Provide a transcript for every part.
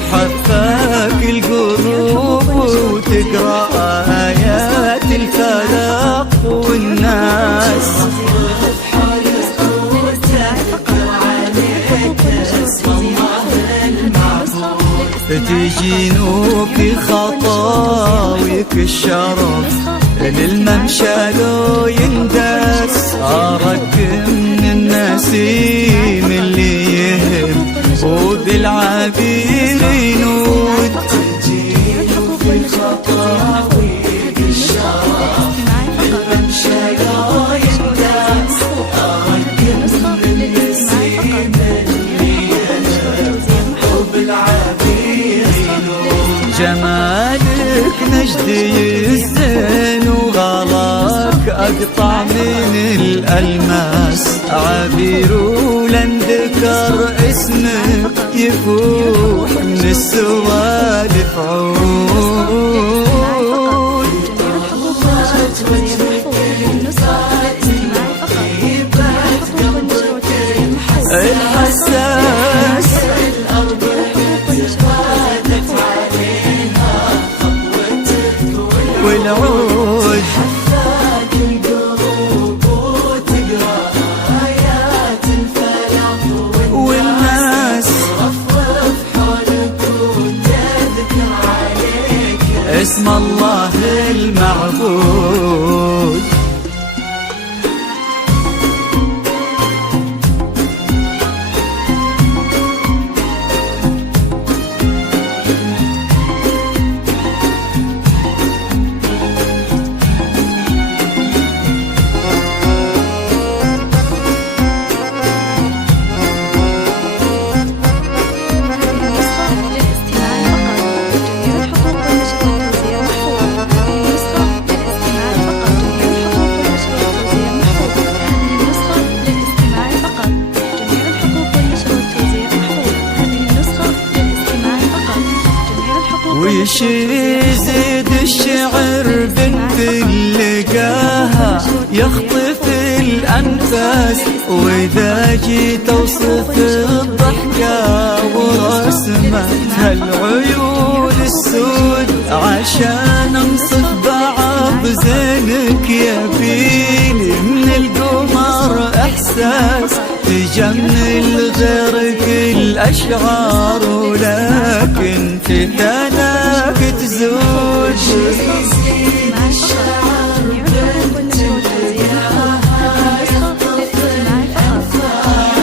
تحفاك القلوب وتقرأ آيات الفلق والناس. تجينوك خطاويك الشرف للممشى لو يندس. أراك من النسيم اللي يهب وذي العبير ينود. تجينوك خطاويك الشرف للممشى لو يندس. أراك من النسيم اللي يهب وبالعبير ينود. جمالك نجدي الزين وغلاك أقطع من الألماس. عبير ولن ذكر اسمك يفوح من السوالف عود. الحساس والعود حفاك القلوب وتقرأ آيات الفلق والناس. رفرف حولك وتذكر عليك اسم الله المعبود. ويش يزيد الشعر بنت لقاها يخطف الأنفاس. وإذا جيت أوصف الضحكة ورسمتها العيون السود عشان أنصف بعض زينك يبيلي من القمر إحساس. تجمل غيرك الأشعار ولكن فتناك تزود.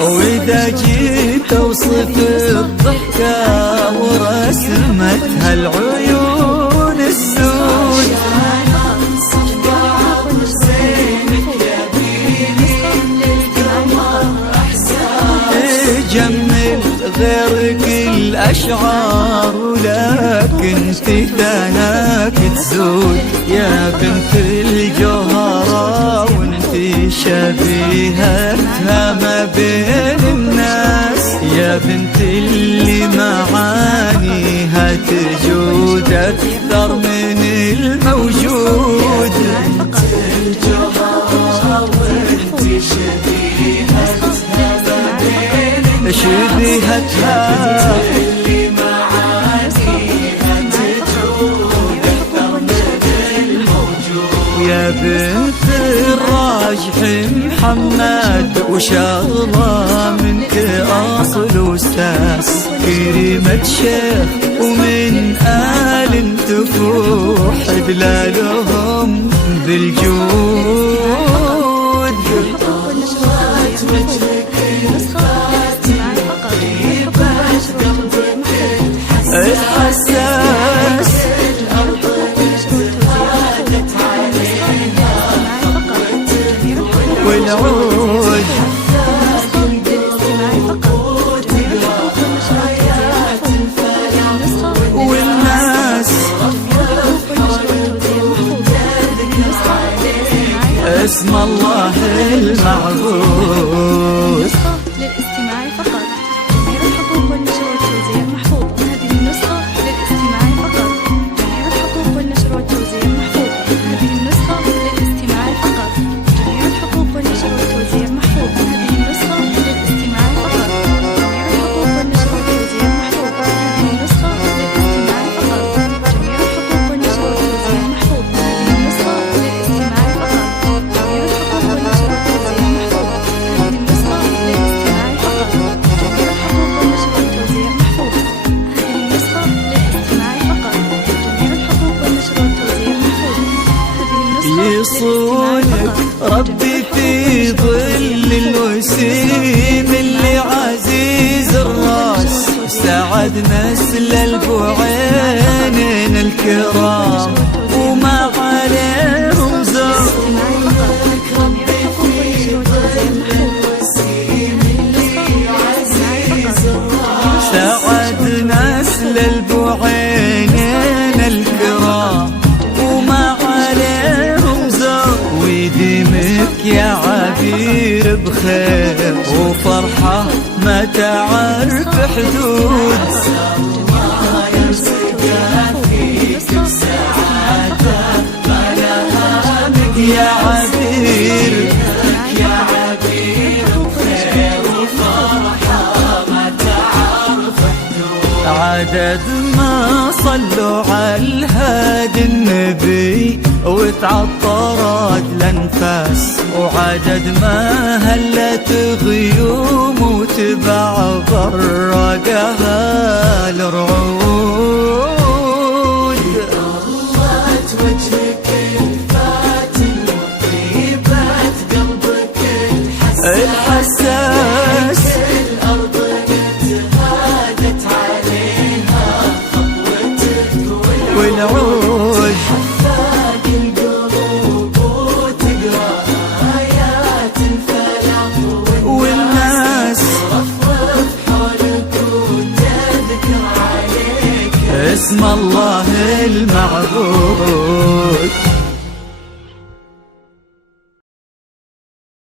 وإذا جيت أوصف الضحكة ورسمتها العيون السود جمل غيرك الأشعار ولكن فتناك تزود. يا بنت الجوهرة وانت شبيهتها ما بين الناس. يا بنت اللي معانيها تجود أكثر من الموجود. بنت الجوهرة وانت شبيهتها اللي معانيها تجود أكثر من الموجود. يا بنت الراجح محمد وشغلة منك أصل أستاذ. كريمة شيخ ومن آل تفوح دلالهم بالجود. الحساس والعود والناس. اسم الله المعبود. للاستماع فقط. جميع الحقوق والنشر والتوزيع محفوظ. هذه النسخة للاستماع فقط. جميع الحقوق والنشر والتوزيع محفوظ. هذه النسخة للاستماع فقط. جميع الحقوق والنشر والتوزيع محفوظ. هذه النسخة للاستماع فقط. جميع الحقوق والنشر والتوزيع محفوظ. هذه النسخة يخصونك ربي في ظل الوسيم اللي عزيز الراس سعد نسل البوعين الكرام وما عليهم زر سعد نسل البوعينين الكرام وما عليهم زر ويديمك يا عبير بخير وفرحة ما تعرف حدود الله يرزقك فيك بسعادة ما لها مد يا عبير يا عبير بخير وفرحة ما تعرف حدود عدد ما صلوا على الهادي النبي وتعطرت الانفاس وعدد ما هلت غيوم وتبع برقها الرعود ضلت وجهك الفاتن وطيبات قلبك الحساس الارض نتهادت عليها خطوتك والعود اسم الله المعبود